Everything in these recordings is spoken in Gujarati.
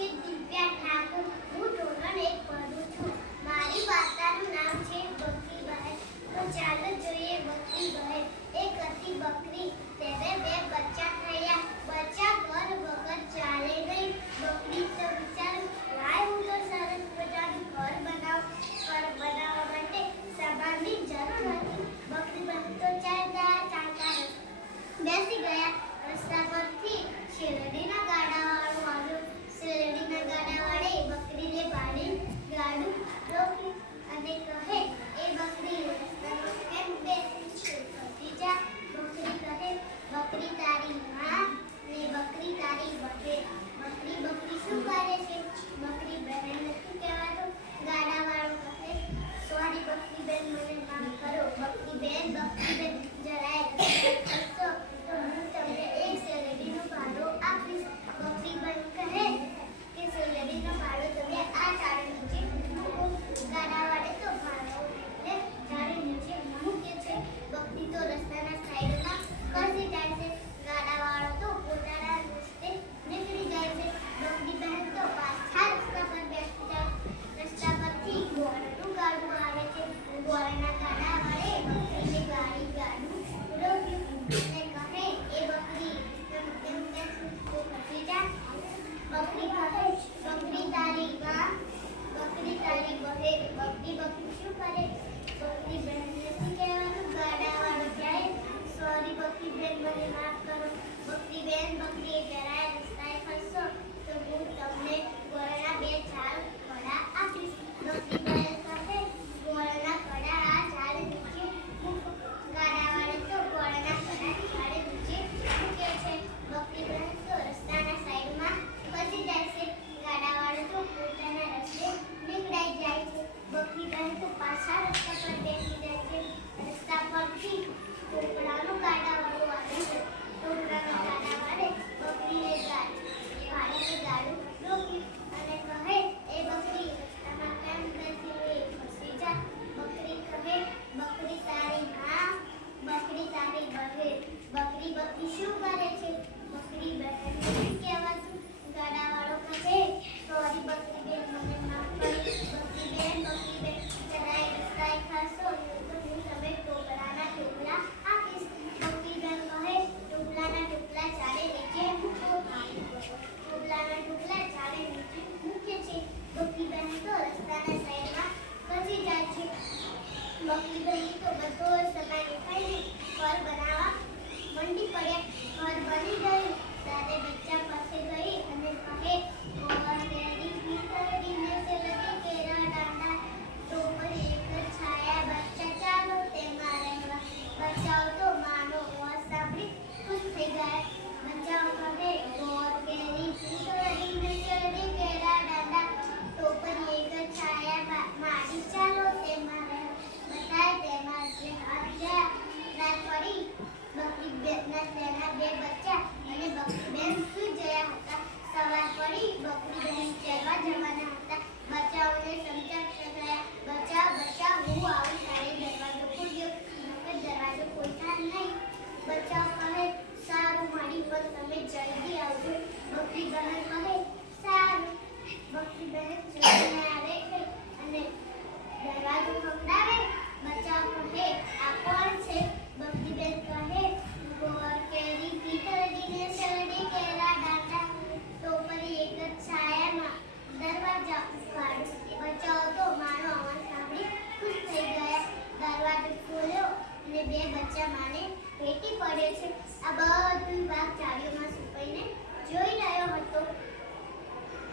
છે દિવ્યા ઠાકોર. હું ધોરણ 1 ભણું છું. મારી વાર્તાનું નામ છે બકરી બહેન. તો ચાલો જોઈએ બકરી બહેન. એક હતી બકરી, તેને 2 બચ્ચા થયા. બચ્ચા ઘર વગર ચાલે નહીં. બકરી તો વિચારું, લાય હું તો સરસ મજાનું ઘર બનાવવા માટે સામાનની જરૂર હતી. બકરી બહેન તો ચાલતા બેસી ગયા. રસ્તા પરથી શેરડીના ગાડાવાળો આવ્યો. શેરડીના ગાડાવાળે બકરીને ભાડી ગાડું રોક્યું અને કહે, એ બકરી રસ્તામાં કેમ બેસી છે? ભતીજા. બકરી કહે, બકરી તારી માં ને બકરી તારી બહેન. બકરી શું કરે છે? બકરી બહેન નથી કહેવાતો. ગાડાવાળો કહે, સોરી બકરી બેન, મને માફ કરો. બકરી બેન જરાય કરશો તો હું તમને એક શેરડીનો ભાડો આપીશ. બકરી બેન કહે કે શેરડીનો ભાડો તમે આ ઝાડ નીચે મૂકો. ગાડાવાળે તો ભાડો એટલે ઝાડ નીચે મૂકે છે. બકરી તો રસ્તાના સાઈડમાં ખસી જાય છે. ગાડાવાળો તો પોતાના રસ્તે નીકળી જાય છે. બકરી બહેન તો પાછા રસ્તા પર બેસી જાય. રસ્તા પરથી ગોળનું ગાડું આવે છે. ગોળના ગાડાવાળે બકરીને ગાડું રોક્યું અને કહે, એ બકરી કેમ તો ખસી જા. બકરી કહે, બકરી તારી માં, બકરી તારી બહેન. બકરી શું કરે? બકરી બહેન નથી કહેવાનું. ગાડાવાળો જાય, સોરી બકરી બેન, મને માફ કરો. બકરી જરાય રસ્તાએ ફરશો તો હું તમને ગોળના 2 ઝાડ કડા આપીશ. બકરી બહેન કહે, ગોળના કડા આ ઝાડ નીચે મૂકો. ગાડાવાળે તો ગોળના કડા ઝાડ નીચે મૂકે છે. બકરી બહેન તો રસ્તાના સાઈડમાં ફસી જાય છે. ગાડાવાળો તો પોતાના રસ્તે નીકળાઈ જાય છે. બકરી બહેન તો પાછા રસ્તા પર બેસી જાય છે. રસ્તા પરથી ટોપરાનો ગાડાવાળો આવે છે. ટોપરાનો ગાડાવાળે બકરીને ગાડું રોક્યું અને કહે, એ બકરી રસ્તામાં કેમ બેસી ફસી જા. બકરી કહે, બકરી તારી માં, બકરી તારી બહેન. બકરી શું કરે છે? બકરી બહેન નથી કહેવાતું. ગાડાવાળો કહે, સોરી બકરી બેન, મને માફ કરો. બકરી બેન જરાય રસ્તાએ ખસશો તો હું તમે ટોપરાના ટોપલા આપીશ. બકરી બેન કહે, ટોપલાના ટોપલા ઝાડે નીચે મૂકો. ટોપલાના ટોપલા ઝાડે નીચે મૂકે છે. બકરી બેન તો રસ્તાના સાઈડમાં ખસી જાય છે. બકરી બેન તો બધો સમય નીકળીને ઘર બનાવવા મંડી પડ્યા. ઘર બની ગયું ત્યારે બચ્ચા પાસે ગઈ અને કહે, ગોળેરી પીતળીને શેરડી કેળા દાંડા ટોપર એક જ છાયા. બચ્ચા ચાલો તેમાં રહેવા. બચ્ચાઓ તો માનો અવાજ સાંભળી ખુશ થઈ ગયા. બચ્ચાઓ કહે, ગોળેરી પીતળીને શેરડી કેળા દાંડા ટોપર એક જ છાયા. મારી ચાલો તેમાં રહેવા. બધાએ તેમાં જે હાથ ગયા. રાત પડી. બકરી બેનના તેના 2 બચ્ચા અને બકરી બેન સૂઈ ગયા હતા. સવાર પડી. બકરી બહેન ચરવા જવાના હતા. બચ્ચાઓને સમજાવતા ગયા, બચ્ચા હું આવું ત્યારે દરવાજો ખોલ્યો. દરવાજો ખોલતા નહીં. બચ્ચાઓ કહે, સારું મારી પર તમે જલ્દી આવજો. બકરી બહેન કહે, સારું. બકરી બહેન જલ્દી આવે છે અને દરવાજો ખખડાવે. બચ્ચાઓ કહે, આ કોણ છે? બકરી બેન કહે, ગોળ કેરી પીતળીને શેરડી કેળા દાંડા ટોપરી એક જ છાયામાં. દરવાજા ઉઘાડો. બચ્ચાઓ તો માનો અવાજ સાંભળી ખુશ થઈ ગયા. દરવાજો ખોલ્યો અને 2 બચ્ચા માને ભેટી પડે છે. આ બધું ભાગ ઝાડીઓમાં છુપાઈને જોઈ રહ્યો હતો.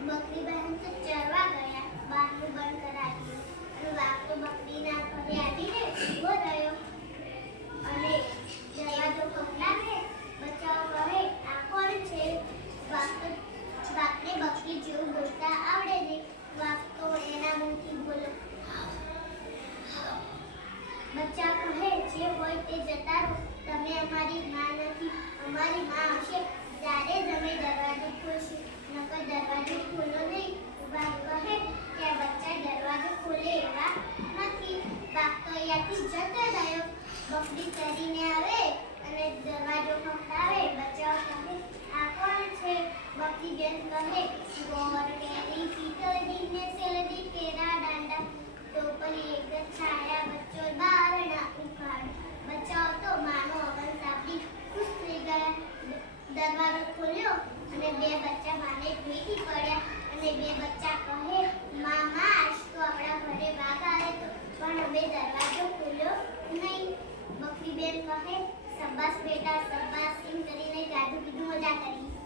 બકરી બહેન તો ચરવા ગયા. બારણું બંધ કરાવ્યું અને વાઘ તો બકરીના ઘરે આવીને ઊભો રહ્યો અને દરવાજો ખખડાવે. બચ્ચાઓ કહે, આ કોણ છે? વાઘને બકરી જેવું બોલતા આવડે નહીં. વાઘ તો એના મુખથી બોલો. બચ્ચા કહે, જે હોય તે જતા રહો. તમે અમારી માં નથી. અમારી માં હશે ત્યારે જ અમે દરવાજો ખોલશું, નકર દરવાજો ખોલો નહીં. વાઘ કહે કે આ બચ્ચા દરવાજો ખોલે એવા નથી. વાઘ તો અહીંયાથી જતો રહ્યો. બકરી તરીને આવે અને દરવાજો ખખડાવે. બચ્ચાઓ કહે, આ કોણ છે? બકરી બેન કહે ગોર કેરી ચીકડી ને સેલડી કેરા દાંડા ટોપલી એક છાયા બચ્ચો બારણા ઉખાડ બચાવ તો માનો અવન સાબી ખુશ થઈ ગયા દરવાજો ખોલ્યો અને બે બચ્ચા માને ભેટી પડ્યા અને બે બચ્ચા કહે મામા આજ તો આપણા ઘરે વાઘ આવે તો પણ અમે દરવાજો ખોલ્યો નહીં બકરી બેન કહે શાબાશ બેટા શાબાશ એમ કરીને જાદુ કીધું મજા કરી